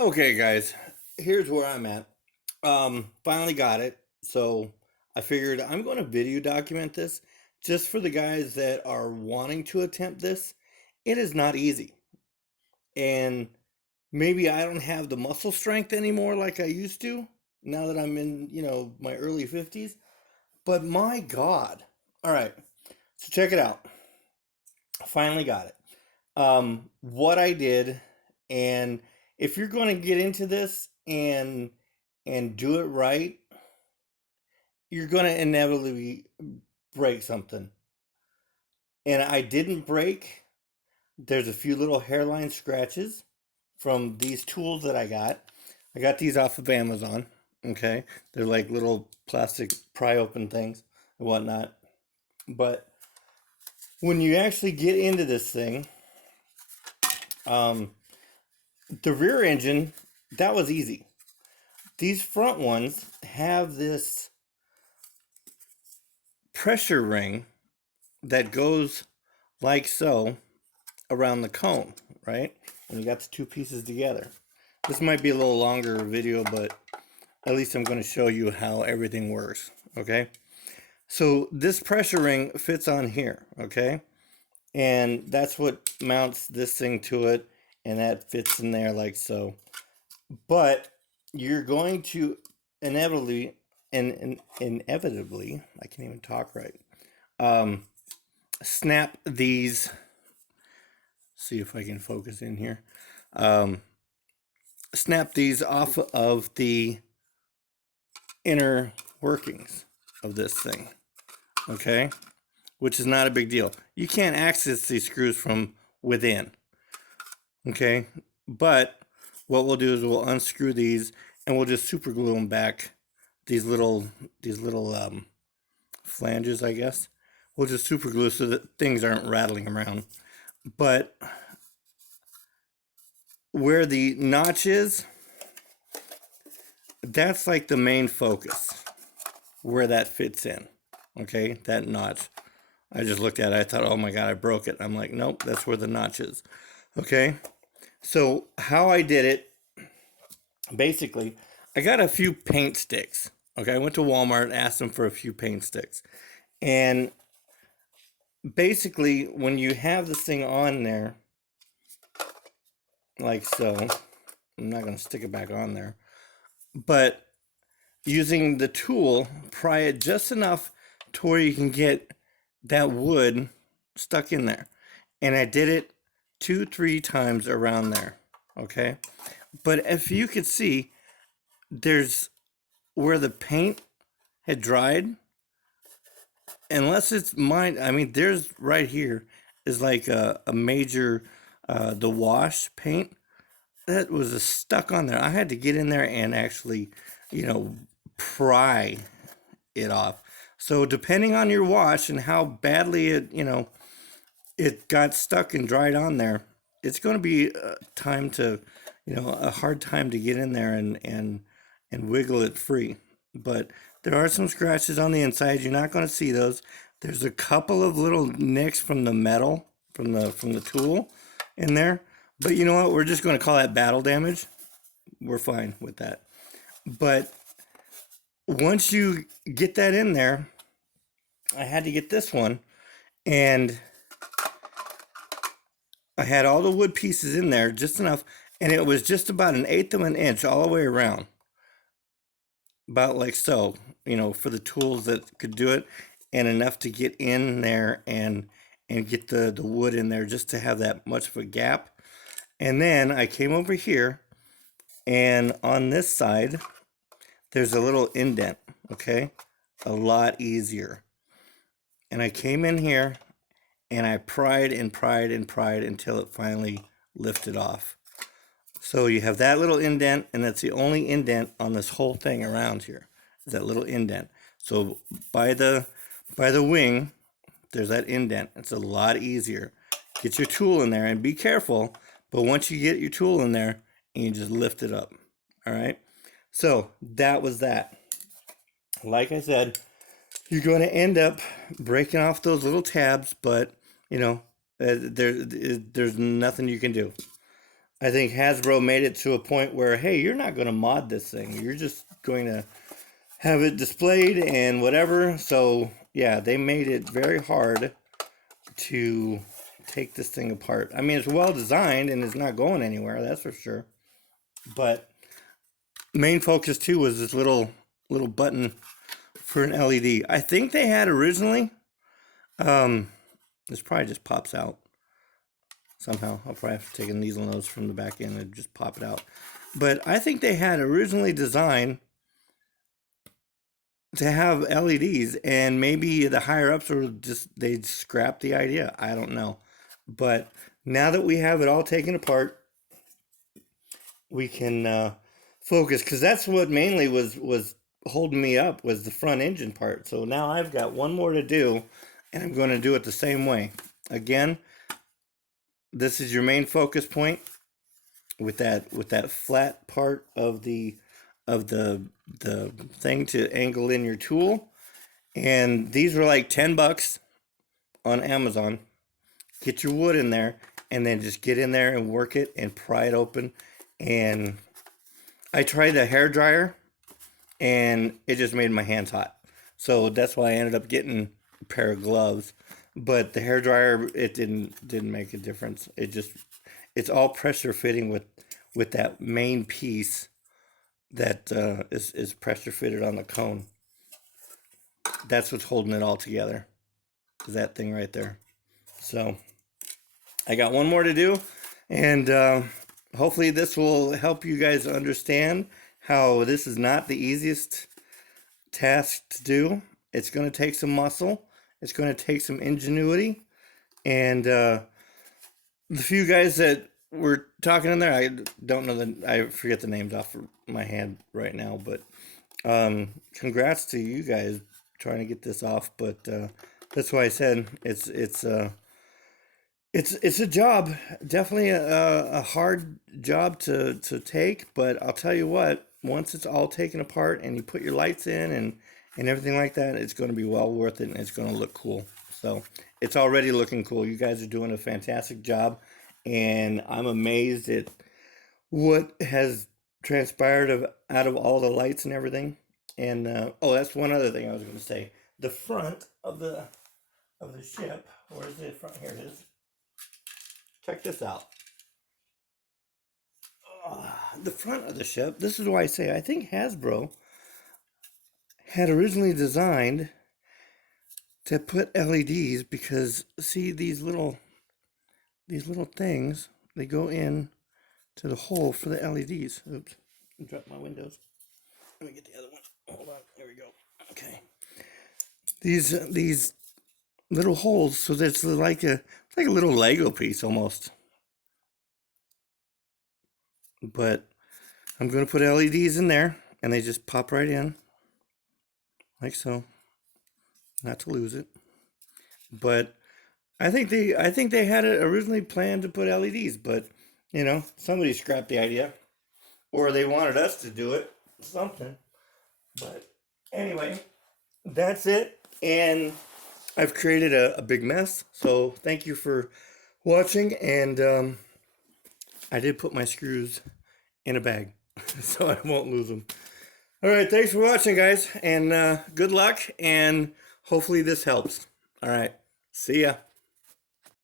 Okay, guys, here's where I'm at. Finally got it. So I figured I'm going to video document this just for the guys that are wanting to attempt this. It is not easy. And maybe I don't have the muscle strength anymore like I used to now that I'm in, my early 50s. But my God. All right. So check it out. Finally got it. What I did, and if you're going to get into this and do it right, you're going to inevitably break something. And I didn't break. There's a few little hairline scratches from these tools that I got. I got these off of Amazon. Okay, they're like little plastic pry open things and whatnot. But when you actually get into this thing, um, the rear engine, that was easy. These front ones have this pressure ring that goes like so around the cone, right? And you got the two pieces together. This might be a little longer video, but at least I'm going to show you how everything works, okay? So this pressure ring fits on here, okay? And that's what mounts this thing to it, and that fits in there like so. But you're going to inevitably, inevitably, I can't even talk right, um, snap these. See if I can focus in here. Um, Snap these off of the inner workings of this thing, okay? Which is not a big deal. You can't access these screws from within, okay? But what we'll do is we'll unscrew these and we'll just super glue them back. These little flanges, I guess. We'll just super glue so that things aren't rattling around. But where the notch is, that's like the main focus, where that fits in. Okay, that notch. I just looked at it, I thought, oh my God, I broke it. I'm like, nope, that's where the notch is. Okay, so how I did it, basically, I got a few paint sticks. Okay, I went to Walmart, asked them for a few paint sticks. And basically, when you have this thing on there, like so, I'm not going to stick it back on there, but using the tool, pry it just enough to where you can get that wood stuck in there. And I did it 2, 3 times around there. Okay. But if you could see, there's where the paint had dried, unless it's mine. I mean, there's right here is like a major, the wash paint that was stuck on there. I had to get in there and actually, you know, pry it off. So depending on your wash and how badly it got stuck and dried on there, it's going to be a hard time to get in there and wiggle it free. But there are some scratches on the inside. You're not going to see those. There's a couple of little nicks from the metal from the tool in there. But you know what? We're just going to call that battle damage. We're fine with that. But once you get that in there, I had to get this one, and I had all the wood pieces in there just enough, and it was just about 1/8 of an inch all the way around, about like so, for the tools that could do it, and enough to get in there and get the wood in there just to have that much of a gap. And then I came over here, and on this side, there's a little indent, okay? A lot easier. And I came in here and I pried and pried and pried until it finally lifted off. So you have that little indent, and that's the only indent on this whole thing around here, is that little indent. So by the wing, there's that indent. It's a lot easier. Get your tool in there and be careful, but once you get your tool in there, and you just lift it up. All right? So that was that. Like I said, you're going to end up breaking off those little tabs, but there's nothing you can do. I think Hasbro made it to a point where, hey, you're not going to mod this thing. You're just going to have it displayed and whatever. So, yeah, they made it very hard to take this thing apart. I mean, it's well designed and it's not going anywhere, that's for sure. But main focus too was this little button for an LED. I think they had originally. This probably just pops out somehow. I'll probably have to take a needle nose from the back end and just pop it out. But I think they had originally designed to have LEDs, and maybe the higher ups were just they'd scrap the idea. I don't know. But now that we have it all taken apart, we can focus, because that's what mainly was holding me up, was the front engine part. So now I've got one more to do, and I'm going to do it the same way. Again, this is your main focus point with that flat part of the thing to angle in your tool. And these were like $10 on Amazon. Get your wood in there and then just get in there and work it and pry it open. And I tried a hair dryer and it just made my hands hot. So that's why I ended up getting a pair of gloves. But the hair dryer, it didn't make a difference. It's all pressure fitting with that main piece that is pressure fitted on the cone. That's what's holding it all together. Is that thing right there. So I got one more to do, and hopefully this will help you guys understand how this is not the easiest task to do. It's going to take some muscle. It's going to take some ingenuity. And the few guys that were talking in there, I don't know I forget the names off my hand right now, but congrats to you guys trying to get this off. But that's why I said it's a job, definitely a hard job to take. But I'll tell you what, once it's all taken apart and you put your lights in and everything like that, it's going to be well worth it, and it's going to look cool. So it's already looking cool. You guys are doing a fantastic job, and I'm amazed at what has transpired out of all the lights and everything. And oh, that's one other thing I was going to say. The front of the ship. Where's the front? Here it is. Check this out. The front of the ship. This is why I say I think Hasbro had originally designed to put LEDs, because see these little things, they go in to the hole for the LEDs. Oops, I dropped my windows. Let me get the other one. Hold on. There we go. Okay. These little holes, so that's like a little Lego piece almost. But I'm going to put LEDs in there, and they just pop right in, like so, not to lose it. But I think they had it originally planned to put LEDs, but you know, somebody scrapped the idea, or they wanted us to do it, something. But anyway, that's it, and I've created a big mess. So thank you for watching, and I did put my screws in a bag, so I won't lose them. All right, thanks for watching, guys, and good luck, and hopefully this helps. All right, see ya.